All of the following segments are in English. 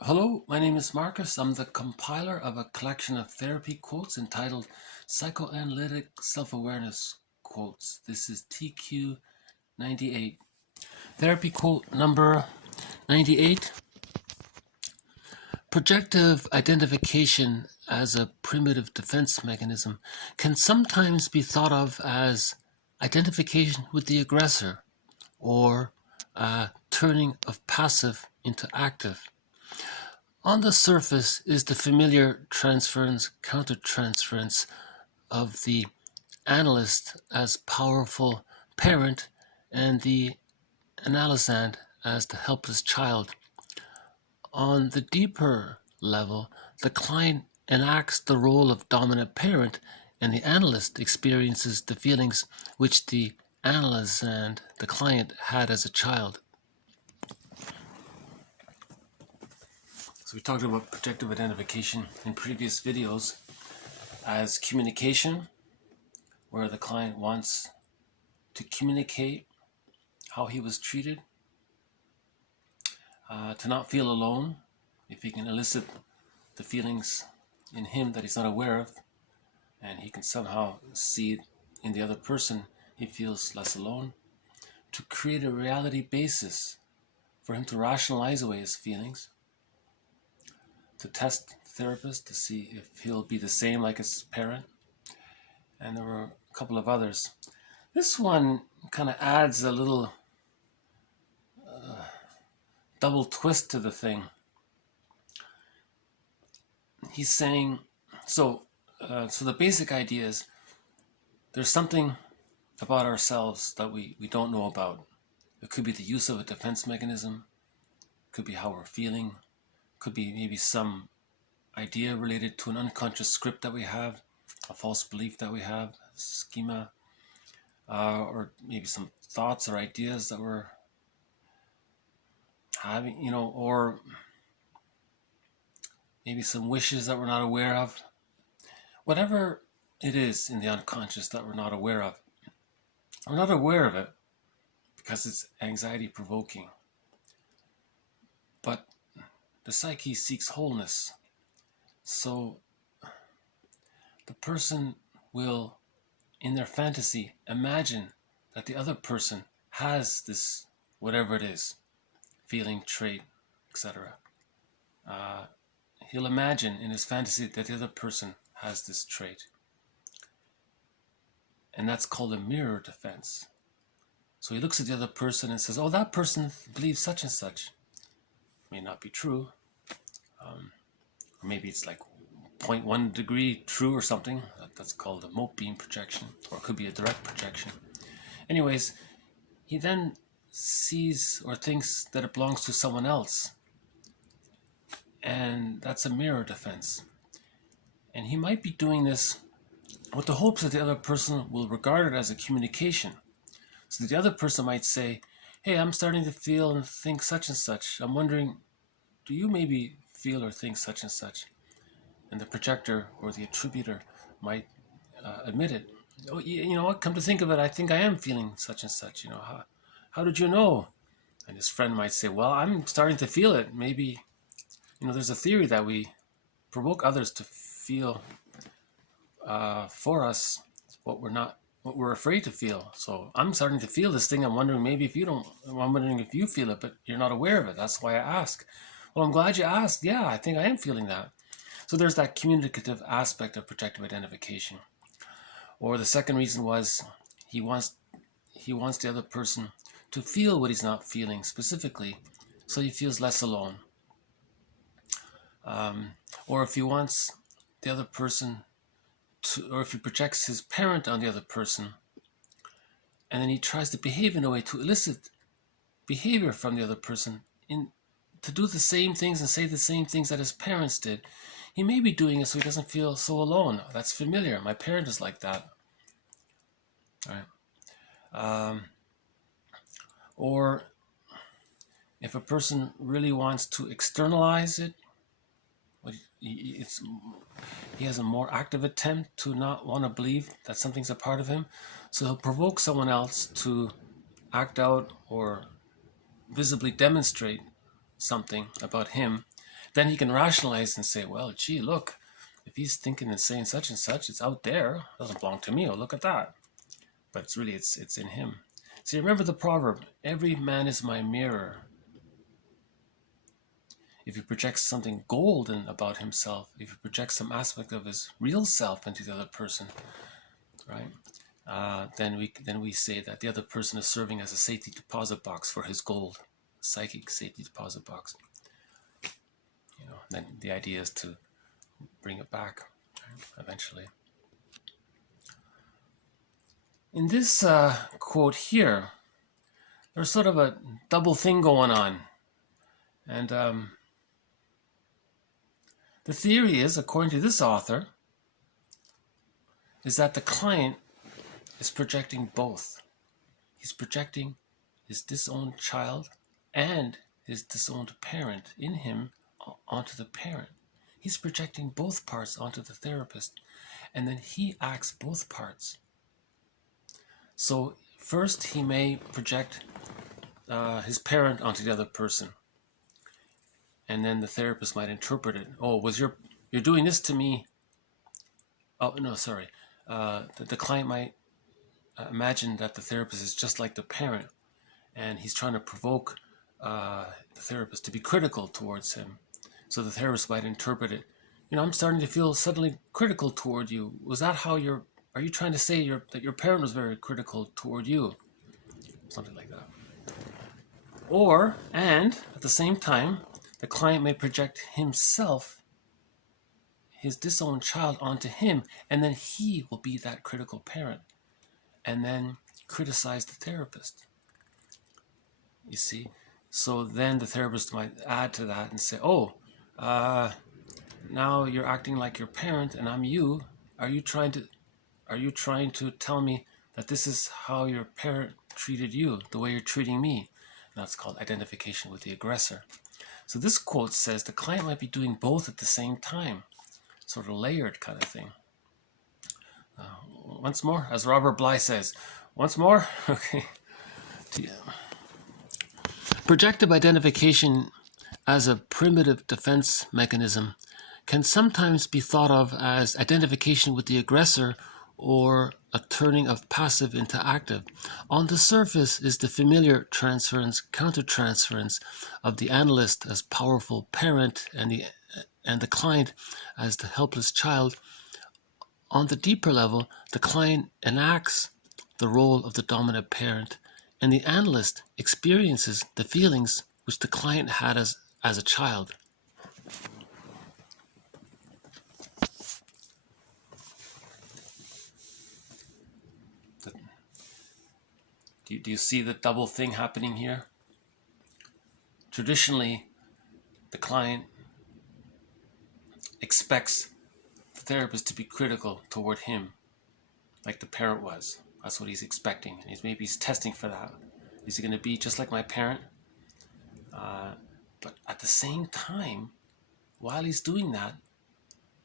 Hello, my name is Marcus. I'm the compiler of a collection of therapy quotes entitled Psychoanalytic Self-Awareness Quotes. This is TQ 98. Therapy quote number 98. Projective identification as a primitive defense mechanism can sometimes be thought of as identification with the aggressor or turning of passive into active. On the surface is the familiar transference, countertransference of the analyst as powerful parent and the analysand as the helpless child. On the deeper level, the client enacts the role of dominant parent and the analyst experiences the feelings which the analysand, the client, had as a child. So we talked about projective identification in previous videos as communication, where the client wants to communicate how he was treated, to not feel alone, if he can elicit the feelings in him that he's not aware of, and he can somehow see it in the other person, he feels less alone, to create a reality basis for him to rationalize away his feelings, to test the therapist to see if he'll be the same like his parent. And there were a couple of others. This one kind of adds a little double twist to the thing. He's saying, so the basic idea is there's something about ourselves that we don't know about. It could be the use of a defense mechanism, could be how we're feeling, could be maybe some idea related to an unconscious script that we have, a false belief that we have, schema, or maybe some thoughts or ideas that we're having, or maybe some wishes that we're not aware of. Whatever it is in the unconscious that we're not aware of, we're not aware of it because it's anxiety provoking. But the psyche seeks wholeness. So the person will, in their fantasy, imagine that the other person has this, whatever it is, feeling, trait, etc. He'll imagine in his fantasy that the other person has this trait. And that's called a mirror defense. So he looks at the other person and says, oh, that person believes such and such. May not be true. Or maybe it's like 0.1 degree true or something. That's called a mote beam projection, or it could be a direct projection. Anyways, he then sees or thinks that it belongs to someone else. And that's a mirror defense. And he might be doing this with the hopes that the other person will regard it as a communication. So that the other person might say, hey, I'm starting to feel and think such and such. I'm wondering, do you maybe feel or think such and such? And the projector or the attributor might admit it. Oh, you know what? Come to think of it, I think I am feeling such and such. How did you know? And his friend might say, well, I'm starting to feel it. Maybe, there's a theory that we provoke others to feel for us what we're afraid to feel. So I'm starting to feel this thing. I'm wondering maybe if you don't. I'm wondering if you feel it, but you're not aware of it. That's why I ask. Well, I'm glad you asked. Yeah, I think I am feeling that. So there's that communicative aspect of projective identification. Or the second reason was he wants the other person to feel what he's not feeling specifically, so he feels less alone. Or if he wants the other person to, or if he projects his parent on the other person, and then he tries to behave in a way to elicit behavior from the other person to do the same things and say the same things that his parents did. He may be doing it so he doesn't feel so alone. That's familiar. My parent is like that. All right. Or if a person really wants to externalize it, he has a more active attempt to not want to believe that something's a part of him. So he'll provoke someone else to act out or visibly demonstrate something about him. then he can rationalize and say, well, gee, look, if he's thinking and saying such and such, it's out there. It doesn't belong to me. Oh, look at that. But it's really, it's in him. See, remember the proverb, every man is my mirror. If he projects something golden about himself, if he projects some aspect of his real self into the other person, right? Then we say that the other person is serving as a safety deposit box for his gold, psychic safety deposit box. Then the idea is to bring it back, right, eventually. In this quote here, there's sort of a double thing going on. And the theory is, according to this author, is that the client is projecting both. He's projecting his disowned child and his disowned parent in him onto the parent. He's projecting both parts onto the therapist, and then he acts both parts. So first he may project his parent onto the other person, and then the therapist might interpret it. Oh, you're doing this to me? Oh no, sorry. The client might imagine that the therapist is just like the parent, and he's trying to provoke the therapist to be critical towards him. So the therapist might interpret it. I'm starting to feel suddenly critical toward you. Was that how are you trying to say that your parent was very critical toward you? Something like that. And at the same time, the client may project himself, his disowned child, onto him, and then he will be that critical parent, and then criticize the therapist. You see? So then the therapist might add to that and say, oh, now you're acting like your parent and I'm you. Are you trying to tell me that this is how your parent treated you, the way you're treating me? And that's called identification with the aggressor. So this quote says the client might be doing both at the same time, sort of layered kind of thing. Once more, as Robert Bly says, once more, okay. Projective identification as a primitive defense mechanism can sometimes be thought of as identification with the aggressor or a turning of passive into active. On the surface is the familiar transference, countertransference of the analyst as powerful parent and the client as the helpless child. On the deeper level, the client enacts the role of the dominant parent, and the analyst experiences the feelings which the client had as a child. Do you see the double thing happening here? Traditionally, the client expects the therapist to be critical toward him, like the parent was. That's what he's expecting. And maybe he's testing for that. Is he going to be just like my parent? But at the same time, while he's doing that,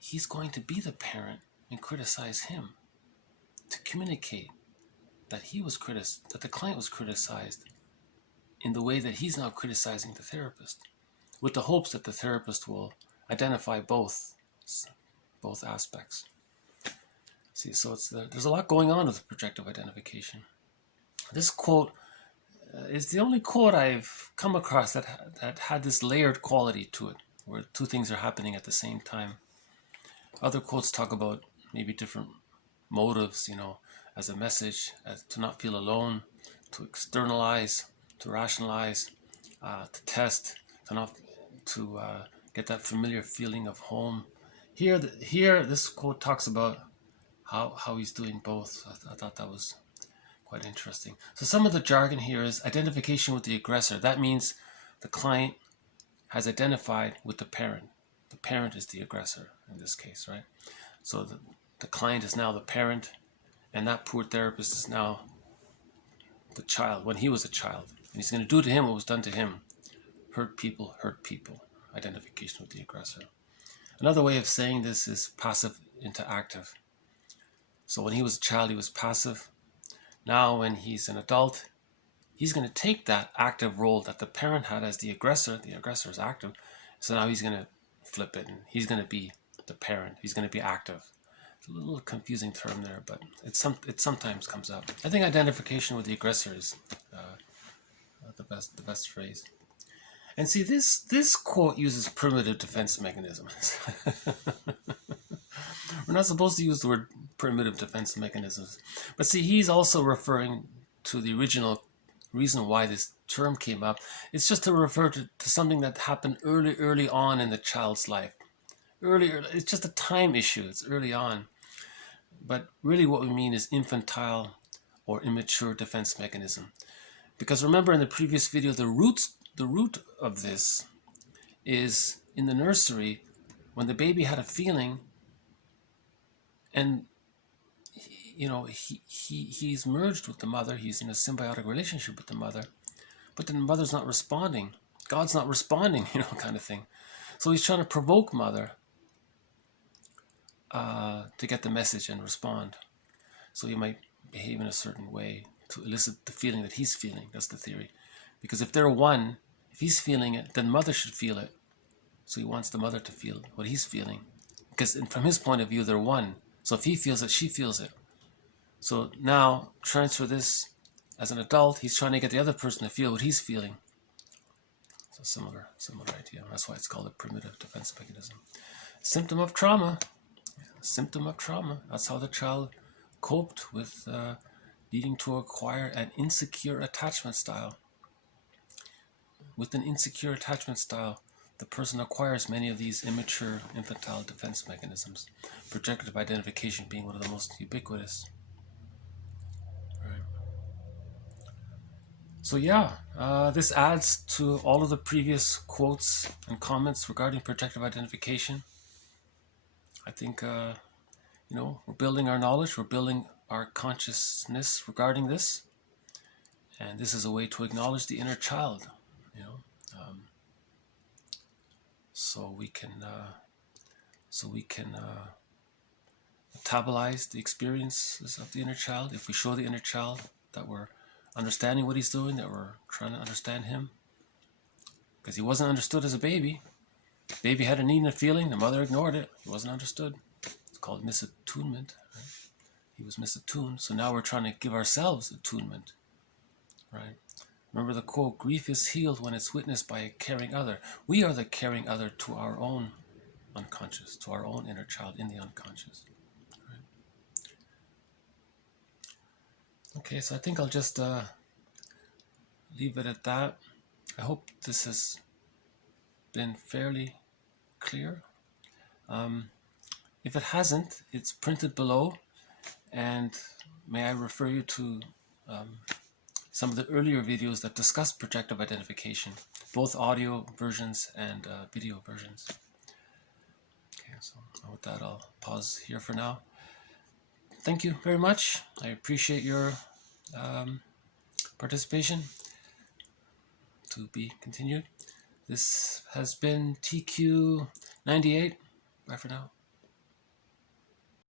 he's going to be the parent and criticize him to communicate that that the client was criticized in the way that he's now criticizing the therapist, with the hopes that the therapist will identify both aspects. See, so there's a lot going on with projective identification. This quote is the only quote I've come across that had this layered quality to it, where two things are happening at the same time. Other quotes talk about maybe different motives, as a message, as to not feel alone, to externalize, to rationalize, to test, to get that familiar feeling of home. Here, this quote talks about how he's doing both. I thought that was quite interesting. So some of the jargon here is identification with the aggressor. That means the client has identified with the parent. The parent is the aggressor in this case, right? So the client is now the parent, and that poor therapist is now the child, when he was a child. And he's going to do to him what was done to him. Hurt people. Identification with the aggressor. Another way of saying this is passive into active. So when he was a child, he was passive. Now when he's an adult, he's going to take that active role that the parent had as the aggressor. The aggressor is active. So now he's going to flip it, and he's going to be the parent. He's going to be active. It's a little confusing term there, but it sometimes comes up. I think identification with the aggressor is the best phrase. And see, this quote uses primitive defense mechanisms. We're not supposed to use the word primitive defense mechanisms, but see, he's also referring to the original reason why this term came up. It's just to refer to something that happened early on in the child's life. Earlier, it's just a time issue. It's early on. But really what we mean is infantile or immature defense mechanism. Because remember in the previous video, the root of this is in the nursery when the baby had a feeling, and he's merged with the mother, he's in a symbiotic relationship with the mother, but then the mother's not responding. God's not responding, kind of thing. So he's trying to provoke mother to get the message and respond. So he might behave in a certain way to elicit the feeling that he's feeling. That's the theory. Because if they're one, if he's feeling it, then mother should feel it. So he wants the mother to feel what he's feeling. Because from his point of view, they're one. So if he feels it, she feels it. So now, transfer this as an adult, he's trying to get the other person to feel what he's feeling. So similar idea. That's why it's called a primitive defense mechanism. Symptom of trauma. Symptom of trauma. That's how the child coped with needing to acquire an insecure attachment style. With an insecure attachment style, the person acquires many of these immature infantile defense mechanisms, projective identification being one of the most ubiquitous. Right. So yeah, this adds to all of the previous quotes and comments regarding projective identification. I think, we're building our knowledge, we're building our consciousness regarding this, and this is a way to acknowledge the inner child, so we can metabolize the experiences of the inner child. If we show the inner child that we're understanding what he's doing, that we're trying to understand him, because he wasn't understood as a baby. Baby had a need and a feeling, the mother ignored it, he wasn't understood. It's called misattunement, right? He was misattuned, so now we're trying to give ourselves attunement, right? Remember the quote, grief is healed when it's witnessed by a caring other. We are the caring other to our own unconscious, to our own inner child in the unconscious. Right? Okay, so I think I'll just leave it at that. I hope this has been fairly clear. If it hasn't, it's printed below, and may I refer you to some of the earlier videos that discuss projective identification, both audio versions and video versions. Okay, so with that, I'll pause here for now. Thank you very much. I appreciate your participation. To be continued. This has been TQ98. Bye for now.